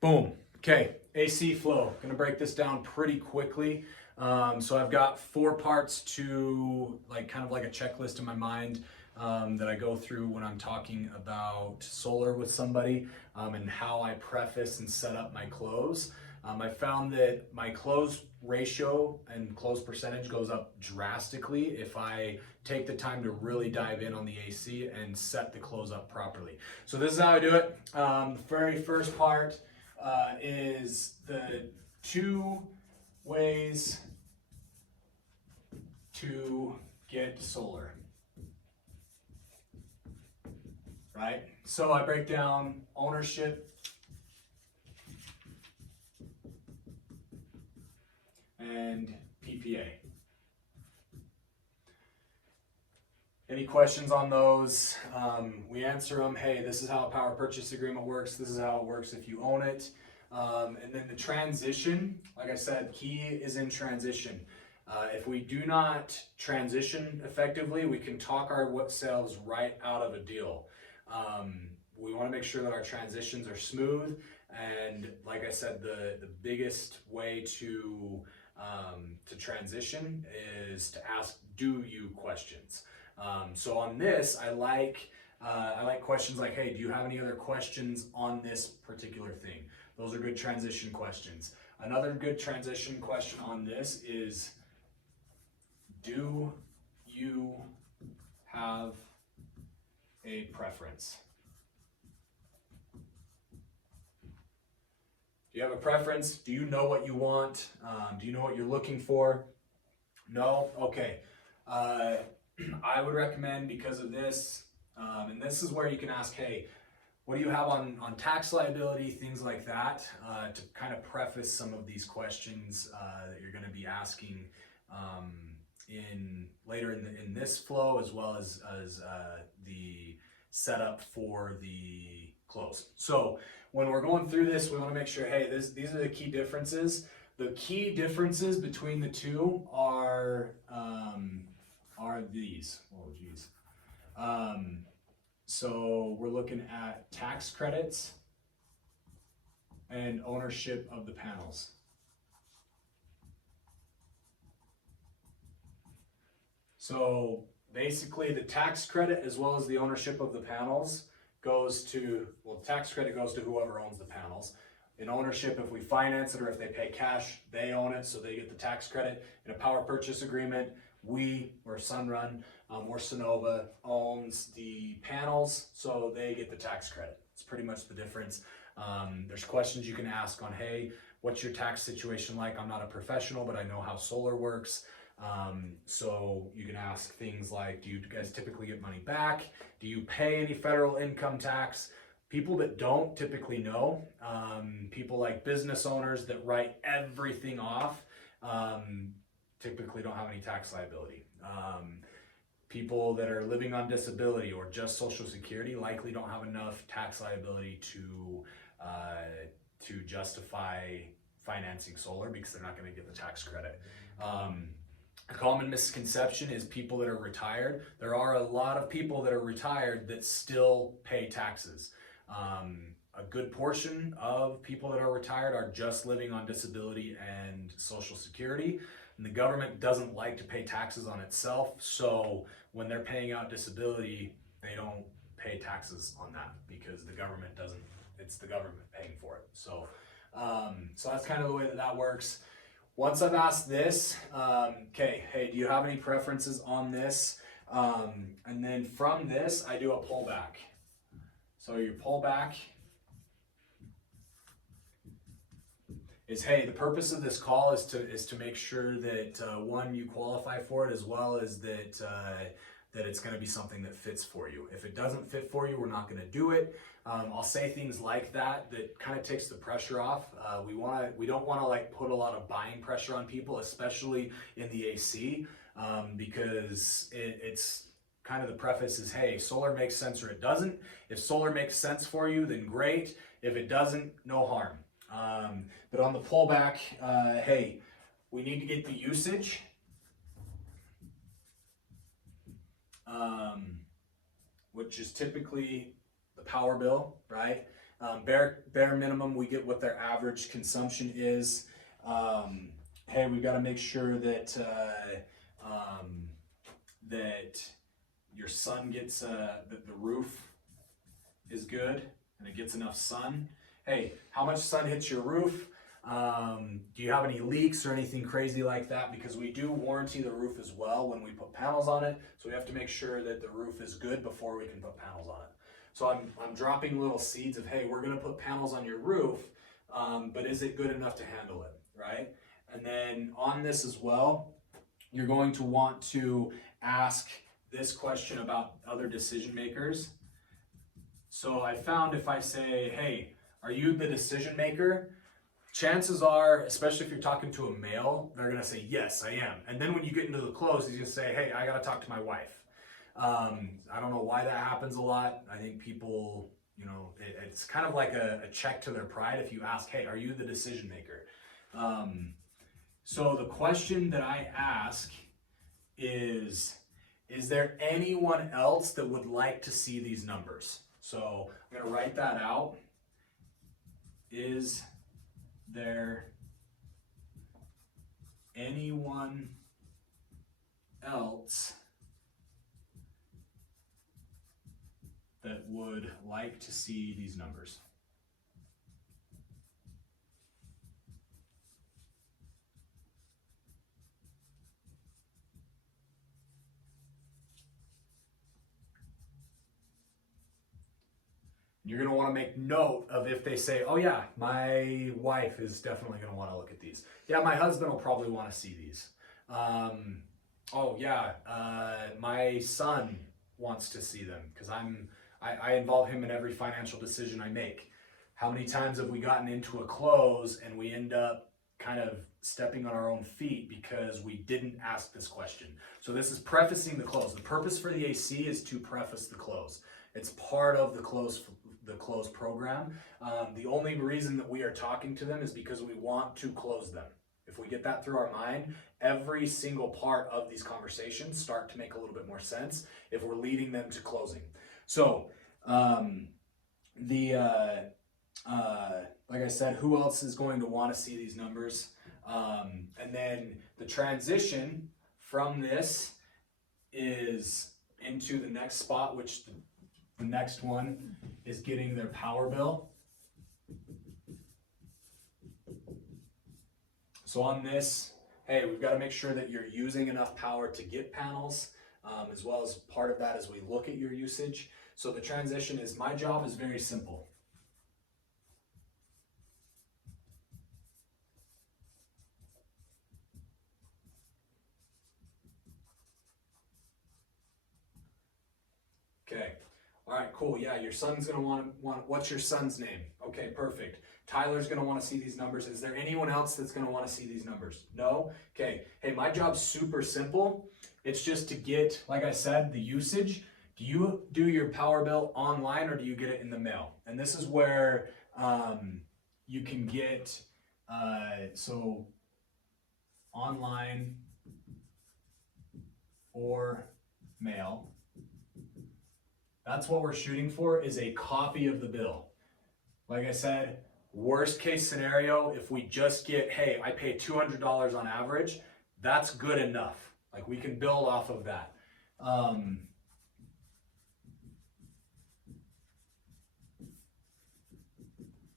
Boom. Okay, AC flow. Gonna break this down pretty quickly. So I've got 4 parts to kind of like a checklist in my mind that I go through when I'm talking about solar with somebody and how I preface and set up my close. I found that my close ratio and close percentage goes up drastically if I take the time to really dive in on the AC and set the close up properly. So this is how I do it. The very first part is the 2 ways to get solar, right? So I break down ownership and PPA. Any questions on those? We answer them. Hey, this is how a power purchase agreement works. This is how it works if you own it. And then the transition, like I said, key is in transition. If we do not transition effectively, we can talk ourselves right out of a deal. We want to make sure that our transitions are smooth. And like I said, the biggest way to transition is to ask do you questions. So on this, I like questions like, hey, do you have any other questions on this particular thing? Those are good transition questions. Another good transition question on this is, do you have a preference? Do you have a preference? Do you know what you want? Do you know what you're looking for? No? Okay. I would recommend, because of this, and this is where you can ask, hey, what do you have on tax liability, things like that, to kind of preface some of these questions that you're going to be asking in later in this flow, as well as the setup for the close. So when we're going through this, we want to make sure, hey, these are the key differences. The key differences between the two are these. Oh, geez. So we're looking at tax credits and ownership of the panels. So basically the tax credit as well as the ownership of the panels goes to, well, the tax credit goes to whoever owns the panels. In ownership, if we finance it or if they pay cash, they own it, so they get the tax credit. In a power purchase agreement, we, or Sunrun, or Sunnova owns the panels, so they get the tax credit. It's pretty much the difference. There's questions you can ask on, hey, what's your tax situation like? I'm not a professional, but I know how solar works. So you can ask things like, do you guys typically get money back? Do you pay any federal income tax? People that don't typically know, people like business owners that write everything off, typically don't have any tax liability. People that are living on disability or just Social Security likely don't have enough tax liability to justify financing solar, because they're not going to get the tax credit. A common misconception is people that are retired. There are a lot of people that are retired that still pay taxes. A good portion of people that are retired are just living on disability and Social Security. And the government doesn't like to pay taxes on itself, so when they're paying out disability, they don't pay taxes on that because the government doesn't, it's the government paying for it. So that's kind of the way that works. Once I've asked this, okay, hey, do you have any preferences on this? And then from this, I do a pullback. So your pullback is, hey, the purpose of this call is to make sure that one, you qualify for it, as well as that it's going to be something that fits for you. If it doesn't fit for you, we're not going to do it. I'll say things like that kind of takes the pressure off. We don't want to like put a lot of buying pressure on people, especially in the AC, because it's kind of the preface is, hey, solar makes sense or it doesn't. If solar makes sense for you, then great. If it doesn't, no harm. But on the pullback, hey, we need to get the usage. Which is typically the power bill, right? Bare minimum, we get what their average consumption is. Hey, we got to make sure that that your sun gets that the roof is good and it gets enough sun. Hey, how much sun hits your roof? Do you have any leaks or anything crazy like that? Because we do warranty the roof as well when we put panels on it. So we have to make sure that the roof is good before we can put panels on it. So I'm dropping little seeds of, hey, we're gonna put panels on your roof, but is it good enough to handle it, right? And then on this as well, you're going to want to ask this question about other decision makers. So I found if I say, hey, are you the decision maker? Chances are, especially if you're talking to a male, they're gonna say, yes, I am. And then when you get into the close, he's gonna say, hey, I gotta talk to my wife. I don't know why that happens a lot. I think people, it's kind of like a check to their pride if you ask, hey, are you the decision maker? So the question that I ask is there anyone else that would like to see these numbers? So I'm gonna write that out. Is there anyone else that would like to see these numbers? You're going to want to make note of if they say, oh yeah, my wife is definitely going to want to look at these. Yeah, my husband will probably want to see these. Oh yeah, my son wants to see them because I involve him in every financial decision I make. How many times have we gotten into a close and we end up kind of stepping on our own feet because we didn't ask this question? So this is prefacing the close. The purpose for the AC is to preface the close. It's part of the close program. The only reason that we are talking to them is because we want to close them. If we get that through our mind, every single part of these conversations start to make a little bit more sense if we're leading them to closing. So, like I said, who else is going to want to see these numbers? And then the transition from this is into the next spot, which the next one is getting their power bill. So on this, hey, we've got to make sure that you're using enough power to get panels, as well as part of that as we look at your usage. So the transition is, my job is very simple. Okay. All right, cool. Yeah, your son's going to want, what's your son's name? Okay, perfect. Tyler's going to want to see these numbers. Is there anyone else that's going to want to see these numbers? No? Okay. Hey, my job's super simple. It's just to get, like I said, the usage. Do you do your power bill online or do you get it in the mail? And this is where you can get, so online or mail. That's what we're shooting for, is a copy of the bill. Like I said, worst case scenario, if we just get, hey, I pay $200 on average, that's good enough. Like we can build off of that.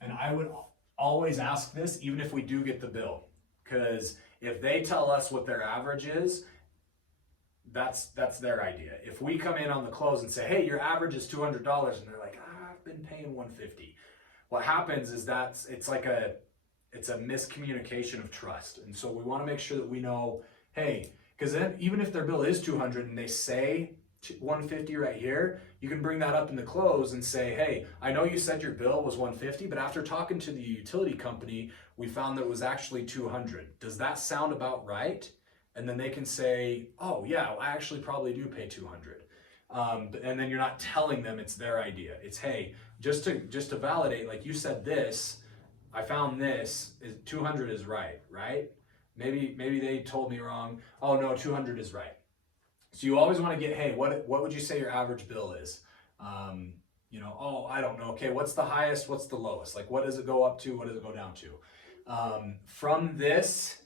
And I would always ask this, even if we do get the bill, because if they tell us what their average is, that's their idea. If we come in on the close and say, hey, your average is $200, and they're like, I've been paying $150. What happens is it's a miscommunication of trust. And so we want to make sure that we know, hey, because then even if their bill is $200 and they say $150 right here, you can bring that up in the close and say, hey, I know you said your bill was $150, but after talking to the utility company, we found that it was actually $200. Does that sound about right? And then they can say, oh yeah, I actually probably do pay $200. And then you're not telling them it's their idea. It's, hey, just to validate, like you said this, I found this, 200 is right? Maybe they told me wrong. Oh no, 200 is right. So you always want to get, hey, what would you say your average bill is? oh, I don't know. Okay, what's the highest? What's the lowest? Like, what does it go up to? What does it go down to? From this,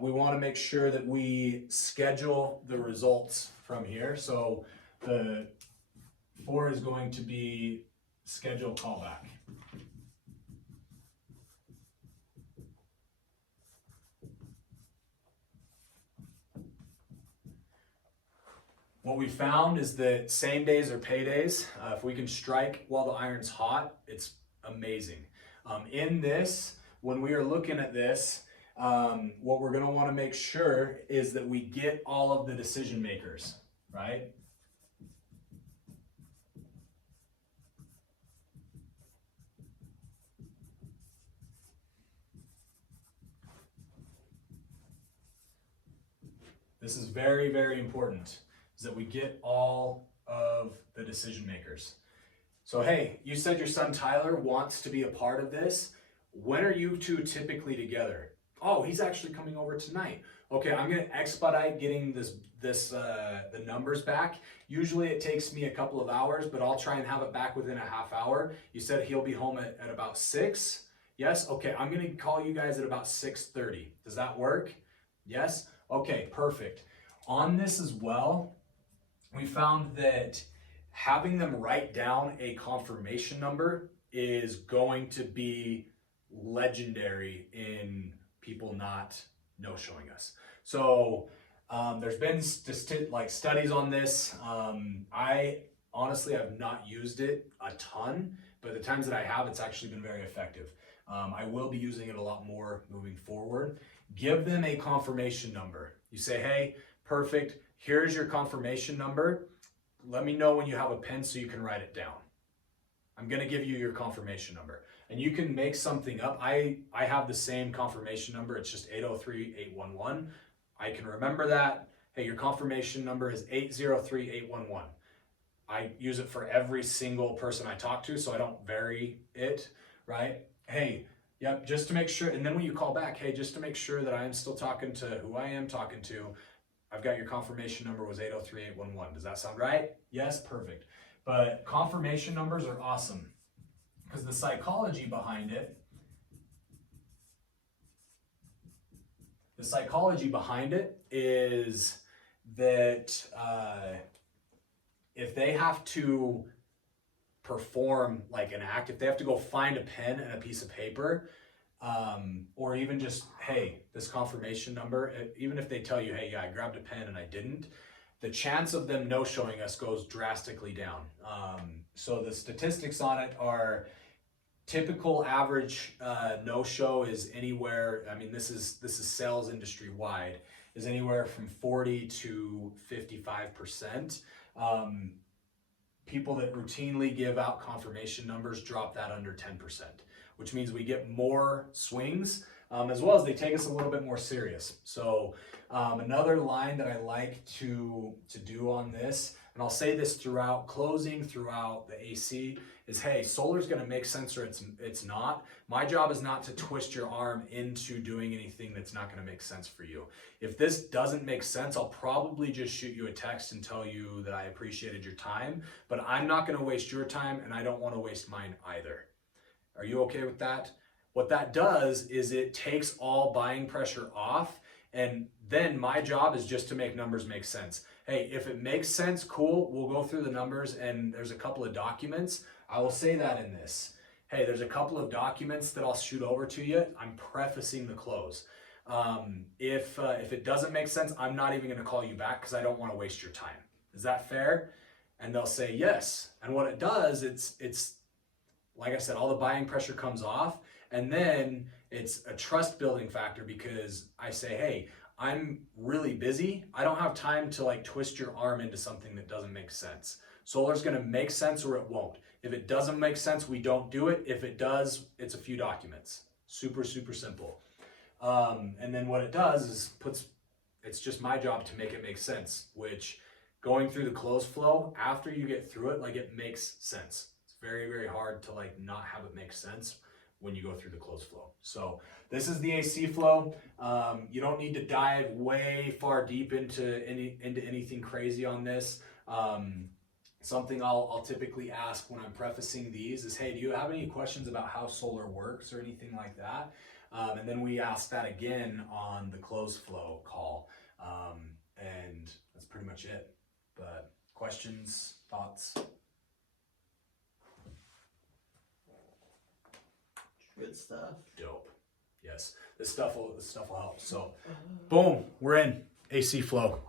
we want to make sure that we schedule the results from here. So the 4 is going to be schedule callback. What we found is that same days are paydays. If we can strike while the iron's hot, it's amazing. In this, when we are looking at this, what we're going to want to make sure is that we get all of the decision makers, right? This is very, very important, is that we get all of the decision makers. So, hey, you said your son Tyler wants to be a part of this. When are you two typically together? Oh, he's actually coming over tonight. Okay, I'm gonna expedite getting the numbers back. Usually it takes me a couple of hours, but I'll try and have it back within a half hour. You said he'll be home at about 6. Yes? Okay, I'm gonna call you guys at about 6:30. Does that work? Yes? Okay, perfect. On this as well, we found that having them write down a confirmation number is going to be legendary in people not no-showing us. So there's been studies on this. I honestly have not used it a ton, but the times that I have, it's actually been very effective. I will be using it a lot more moving forward. Give them a confirmation number. You say, hey, perfect, here's your confirmation number. Let me know when you have a pen so you can write it down. I'm gonna give you your confirmation number. And you can make something up. I have the same confirmation number, it's just 803-811. I can remember that. Hey, your confirmation number is 803-811. I use it for every single person I talk to, so I don't vary it, right? Hey, yep, just to make sure, and then when you call back, hey, just to make sure that I am still talking to who I am talking to, I've got your confirmation number was 803-811. Does that sound right? Yes, perfect. But confirmation numbers are awesome because the psychology behind it, is that if they have to perform like an act, if they have to go find a pen and a piece of paper, or even just, hey, this confirmation number, even if they tell you, hey, yeah, I grabbed a pen and I didn't, the chance of them no-showing us goes drastically down. So the statistics on it are typical average no-show is anywhere, I mean, this is sales industry wide, is anywhere from 40 to 55%. People that routinely give out confirmation numbers drop that under 10%, which means we get more swings, as well as they take us a little bit more serious. So another line that I like to do on this, and I'll say this throughout closing, throughout the AC, is hey, solar's gonna make sense or it's not. My job is not to twist your arm into doing anything that's not gonna make sense for you. If this doesn't make sense, I'll probably just shoot you a text and tell you that I appreciated your time, but I'm not gonna waste your time and I don't wanna waste mine either. Are you okay with that? What that does is it takes all buying pressure off, and then my job is just to make numbers make sense. Hey, if it makes sense, cool, we'll go through the numbers and there's a couple of documents. I will say that in this. Hey, there's a couple of documents that I'll shoot over to you. I'm prefacing the close. If it doesn't make sense, I'm not even gonna call you back because I don't wanna waste your time. Is that fair? And they'll say yes. And what it does, it's like I said, all the buying pressure comes off, and then it's a trust building factor because I say, hey, I'm really busy. I don't have time to like twist your arm into something that doesn't make sense. Solar's gonna make sense or it won't. If it doesn't make sense, we don't do it. If it does, it's a few documents. Super, super simple. And then what it does is it's just my job to make it make sense, which going through the close flow, after you get through it, like it makes sense. It's very, very hard to like not have it make sense when you go through the close flow. So this is the AC flow. You don't need to dive way far deep into anything crazy on this. something I'll typically ask when I'm prefacing these is, hey, do you have any questions about how solar works or anything like that? And then we ask that again on the closed flow call. And that's pretty much it. But questions, thoughts? Good stuff. Dope. Yes, this stuff will help. So, boom, we're in AC flow.